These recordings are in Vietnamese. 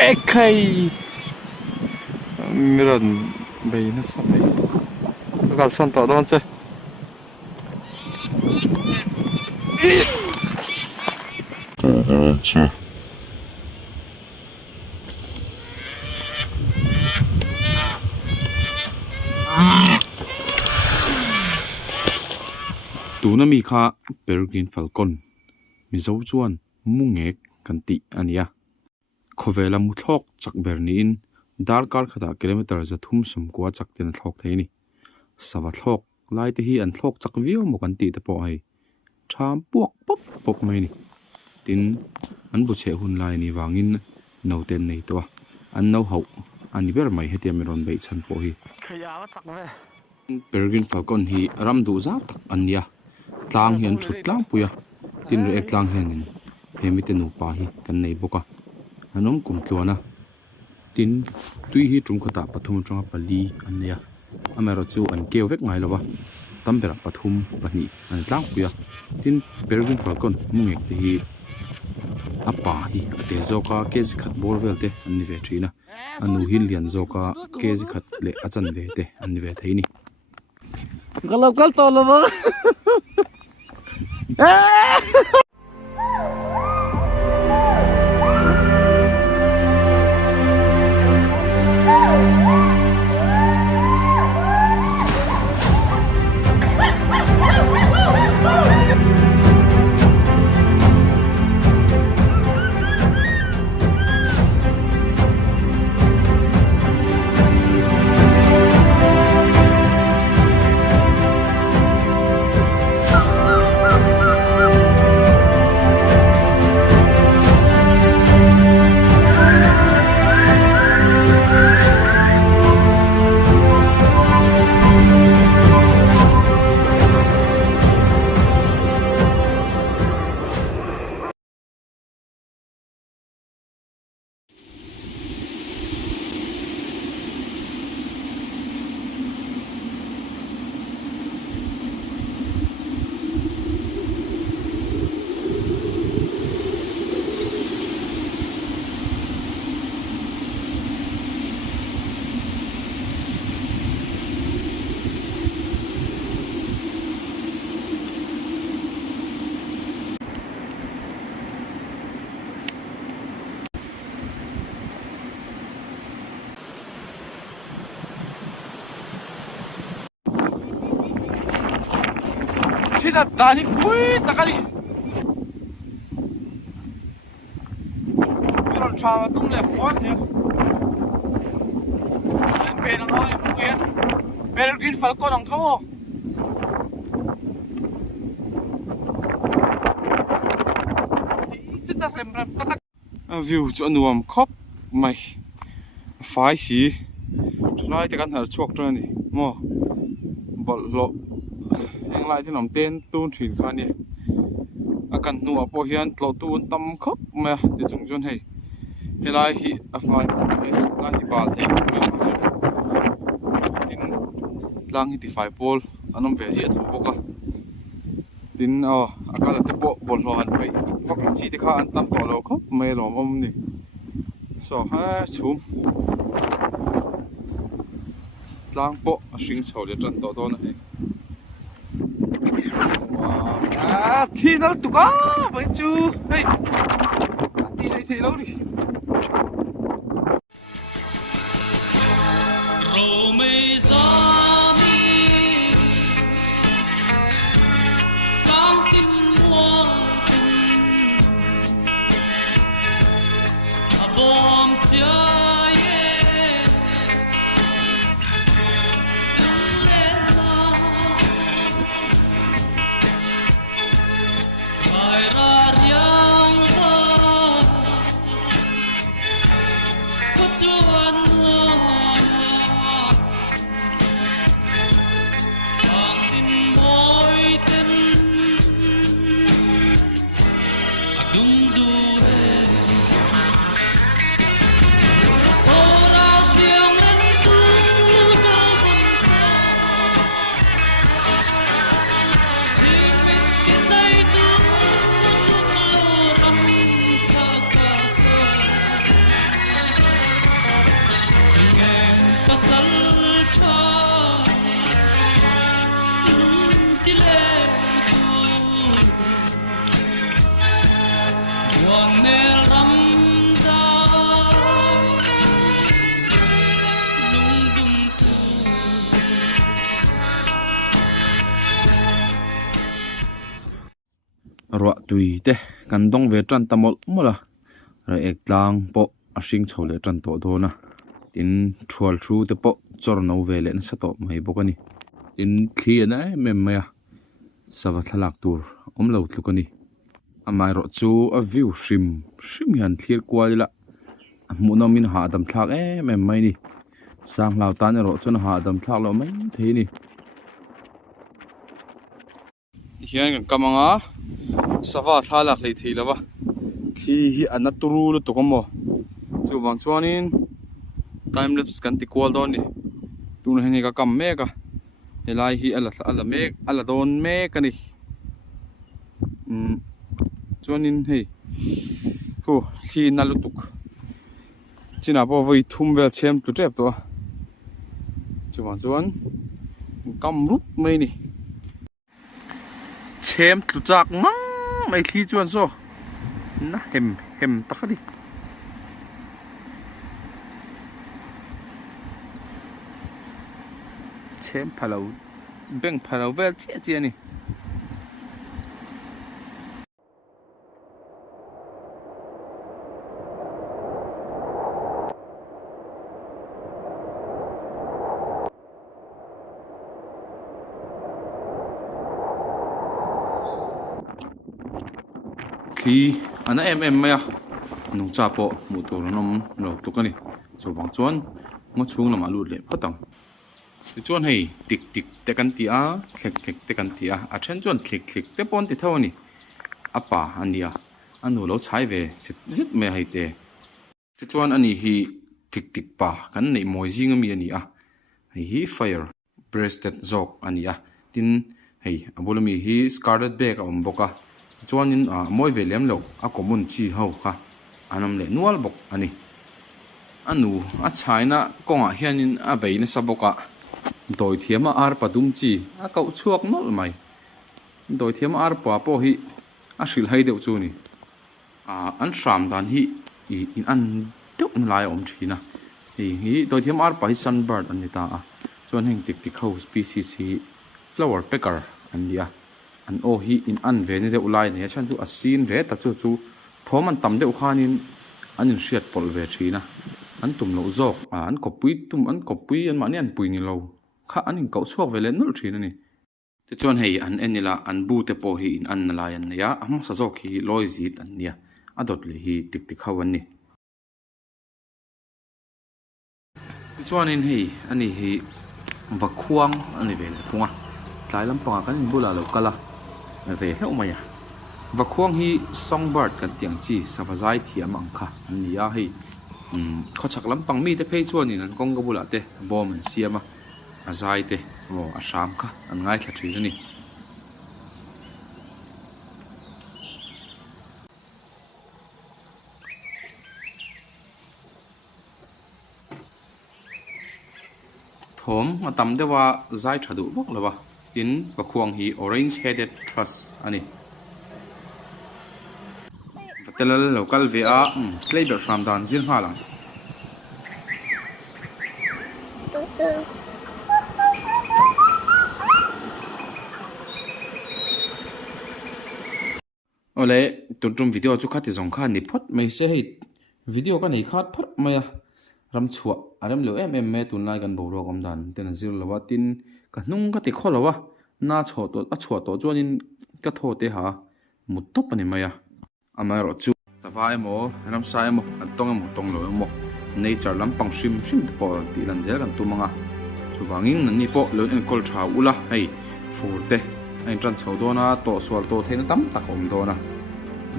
Ekhay miran bay na sa bay gal san to don che tuna mi kha peregrine falcon mi zo chuan mungek kan ti ania khovela mu thlok chak bernin dar kar khata kilometer za thum sum kwa chak ten thlok theini sawa thlok lai te hi an thlok chak viu mo kan ti te po hai tham puak pop pop mai ni tin an bu che hun lai ni wangin no ten nei to an no ho ani ber mai hetiam ron bei chan po hi khaya chak ve peregrine falcon hi ram du za tak ania tlang hian thut tlang puya tin re tlang hian hemi te nu pa hi kan nei boka anom kum tluana tin tui hi tum khata pathum tanga pali ania amero chu an keu vek ngai lowa tambera pathum pani an tlang puya tin peregrine falcon mungek te hi apa hi ate zoka kez khat borvel te an ve thina anu hin lian zoka kez khat le achan ve te an ve theini galap kal to lowa Sina tani bui takali ron chama tum le force ya en pena no en mujer peregrine falcon ang thamo chita rem rem tatak view chu anuam khop mai fai si thlai te kan har chuak tra ni mo bol lo anh lại thì nằm tên tuôn thuyền pha nè, akan nu apo hian tlo tuôn tam khóc mà để chúng chọn hay lại hi afai lại hi bal thế mà chứ, tin lang hi thì phải pol anh về gì thôi boka, tin akan là tepo bol lo han bay, phật gì thì khá anh tam to lo khóc mày lo nè, so ha chum lang po sinh sầu để chân to này. Thì nó tụt á vậy chứ đây đi đây thì lâu đi rọ tui te kan dong ve tran tamol mola ra ek tlang po a hring chhole tran to do na tin thual thu te po chor no ve le na sa to mai bokani in thli na mem maya sawa thalak tur omlo tlukani amai ro chu a view hrim yan thlir kwalila mu no min ha adam thlak mem mai ni sang lau tan ro chun ha adam thlak lo mai thei ni hian kan kamanga sawa thalak lei thei lawa thi hi anaturu lu to komo chu wang chuanin time lapse kan ti kwal don ni tun heni ka kam meka helai hi ala mek ala don mek ani chuanin hei ho thi na lutuk china bo voi thum vel chem tu trep to chu wang chuan kam rup mai ni chem tu chak mang mai thi chuan so na hem takadi chem phalo beng phalo vel che ni khi ana maya nung cha po mu tur nom lo tukani so wang chuan ngo chung lama lut le patang ti chuan hei tik tik te kan ti a thlek thlek te kan ti a then chuan thlik thlik te pon ti thawani apa ania anu lo chai ve zit me hai te ti chuan ani hi tik tik pa kan nei moi jing mi ani a hi fire breasted zok ani a tin hei abulami hi scarlet bag a boka chuanin moi velem lo a common chi ho kha anam le nual bok ani anu a chaina konga hianin a beina saboka doi thiama ar patum chi a kau chuak nol mai doi thiama ar pa po hi a hril hai deuh chu ni an sham dan hi in an deuh lai om thina hi doi thiama ar pa hi sunbird ani ta a chuan heng tik tik ho species hi flower pecker an dia an o hi in an ve ni deuh lai ne chan chu a sin re ta chu thom an tam deuh khanin anin hriat pol ve thina an tum lo zok an kopui an mani an pui ni lo kha anin kau chuak velen nul thina ni te chuan hei an enila an bu te po hi in an lai an ya a sa zok hi loi zit an nia adot le hi tik tik hawan ni te chuan in hei ani hi vakhuang ani ve le thunga tlai lampanga kan bula lo kala ve hleu maya vakhuang hi songbird kan tiang chi savazai thiam angkha ania hei khochak lampang mi te phei chuanin an kong ga bula te bom an siama azai te wo asham kha an ngai thla thri ni thom atam dewa zai thadu bok lawa in vakhuang hi orange headed thrush ani vatelal local va flavor from dan zin halang ole tuntum video chu khati zong kha ni phot mai se hei video ka nei khat phot maya ram chhuwa aram lo me tun lai kan bo ro kom dan ten zir lawa tin ka hnung ka ti kholawa na chho to a chhuwa to chuanin ka tho te ha mut top ani maya amai ro chu tawa emo ram sa emo kan tong emo tong lo emo nature lampang shim te po ti lan zel kan tumanga chu wangin ni po lo en kol tha ula hei furte ein tran chho do na to swal to thein tam takom do na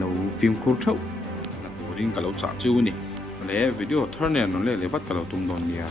no film khur thau na turing ka lo cha chu ni le video thar ne no le wat ka lo tum don nia